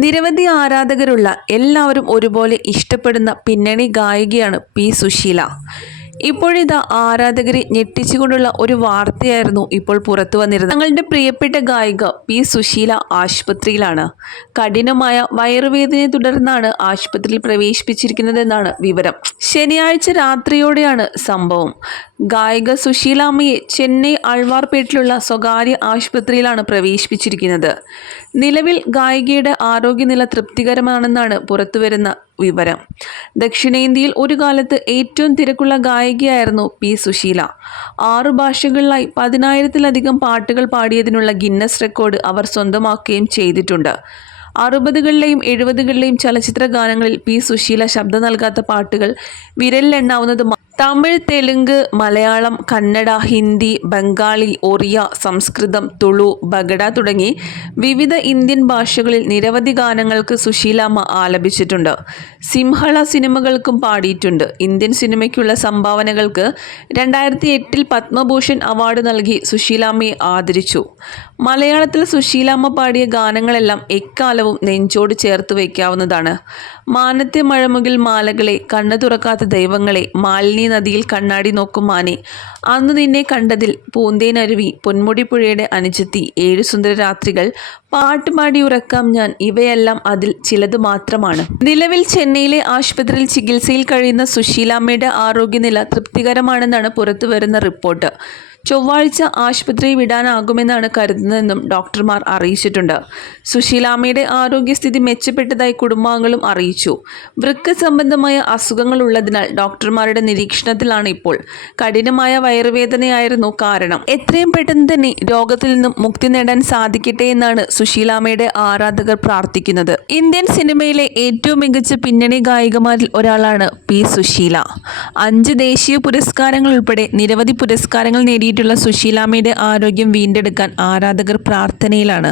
നിരവധി ആരാധകരുള്ള എല്ലാവരും ഒരുപോലെ ഇഷ്ടപ്പെടുന്ന പിന്നണി ഗായികയാണ് പി സുശീല. ഇപ്പോഴിതാ ആരാധകരെ ഞെട്ടിച്ചുകൊണ്ടുള്ള ഒരു വാർത്തയായിരുന്നു ഇപ്പോൾ പുറത്തു വന്നിരുന്നത്. തങ്ങളുടെ പ്രിയപ്പെട്ട ഗായിക പി സുശീല ആശുപത്രിയിലാണ്. കഠിനമായ വയറുവേദനയെ തുടർന്നാണ് ആശുപത്രിയിൽ പ്രവേശിപ്പിച്ചിരിക്കുന്നതെന്നാണ് വിവരം. ശനിയാഴ്ച രാത്രിയോടെയാണ് സംഭവം. ഗായിക സുശീലാമ്മയെ ചെന്നൈ അൾവാർപേട്ടിലുള്ള സ്വകാര്യ ആശുപത്രിയിലാണ് പ്രവേശിപ്പിച്ചിരിക്കുന്നത്. നിലവിൽ ഗായികയുടെ ആരോഗ്യനില തൃപ്തികരമാണെന്നാണ് പുറത്തുവരുന്ന വിവരം. ദക്ഷിണേന്ത്യയിൽ ഒരു കാലത്ത് ഏറ്റവും തിരക്കുള്ള ഗായികയായിരുന്നു പി സുശീല. 6 ഭാഷകളിലായി 10,000-ലധികം പാട്ടുകൾ പാടിയതിനുള്ള ഗിന്നസ് റെക്കോർഡ് അവർ സ്വന്തമാക്കുകയും ചെയ്തിട്ടുണ്ട്. 60കളിലെയും 70കളിലെയും ചലച്ചിത്ര ഗാനങ്ങളിൽ പി സുശീല ശബ്ദം നൽകാത്ത പാട്ടുകൾ വിരലിലെണ്ണാവുന്നതുമാണ്. തമിഴ്, തെലുങ്ക്, മലയാളം, കന്നഡ, ഹിന്ദി, ബംഗാളി, ഒറിയ, സംസ്കൃതം, തുളു, ബഗഡ തുടങ്ങി വിവിധ ഇന്ത്യൻ ഭാഷകളിൽ നിരവധി ഗാനങ്ങൾക്ക് സുശീലാമ്മ ആലപിച്ചിട്ടുണ്ട്. സിംഹള സിനിമകൾക്കും പാടിയിട്ടുണ്ട്. ഇന്ത്യൻ സിനിമയ്ക്കുള്ള സംഭാവനകൾക്ക് 2008 പത്മഭൂഷൺ അവാർഡ് നൽകി സുശീലാമ്മയെ ആദരിച്ചു. മലയാളത്തിൽ സുശീലാമ്മ പാടിയ ഗാനങ്ങളെല്ലാം എക്കാലവും നെഞ്ചോട് ചേർത്ത് വയ്ക്കാവുന്നതാണ്. മാനത്തെ മഴമുകിൽ മാലകളെ, കണ്ണു തുറക്കാത്ത ദൈവങ്ങളെ, മാലിനി നദിയിൽ കണ്ണാടി നോക്കും മാനെ, അന്നു നിന്നെ കണ്ടതിൽ, പൂന്തേനരുവി, പൊന്മുടി പുഴയുടെ അനുജത്തി, 7 സുന്ദര രാത്രികൾ, പാട്ടുപാടി ഉറക്കാം ഞാൻ, ഇവയെല്ലാം അതിൽ ചിലത് മാത്രമാണ്. നിലവിൽ ചെന്നൈയിലെ ആശുപത്രിയിൽ ചികിത്സയിൽ കഴിയുന്ന സുശീലാമ്മയുടെ ആരോഗ്യനില തൃപ്തികരമാണെന്നാണ് പുറത്തുവരുന്ന റിപ്പോർട്ട്. ചൊവ്വാഴ്ച ആശുപത്രി വിടാനാകുമെന്നാണ് കരുതുന്നതെന്നും ഡോക്ടർമാർ അറിയിച്ചിട്ടുണ്ട്. സുശീലാമ്മയുടെ ആരോഗ്യസ്ഥിതി മെച്ചപ്പെട്ടതായി കുടുംബാംഗങ്ങളും അറിയിച്ചു. വൃക്ക സംബന്ധമായ അസുഖങ്ങൾ ഉള്ളതിനാൽ ഡോക്ടർമാരുടെ നിരീക്ഷണത്തിലാണ് ഇപ്പോൾ. കഠിനമായ വയറുവേദനയായിരുന്നു കാരണം. എത്രയും പെട്ടെന്ന് തന്നെ രോഗത്തിൽ നിന്നും മുക്തി നേടാൻ സാധിക്കട്ടെ എന്നാണ് സുശീലാമ്മയുടെ ആരാധകർ പ്രാർത്ഥിക്കുന്നത്. ഇന്ത്യൻ സിനിമയിലെ ഏറ്റവും മികച്ച പിന്നണി ഗായികമാരിൽ ഒരാളാണ് പി സുശീല. 5 ദേശീയ പുരസ്കാരങ്ങൾ ഉൾപ്പെടെ നിരവധി പുരസ്കാരങ്ങൾ നേടിയിട്ടുള്ള സുശീലാമ്മയുടെ ആരോഗ്യം വീണ്ടെടുക്കാൻ ആരാധകർ പ്രാർത്ഥനയിലാണ്.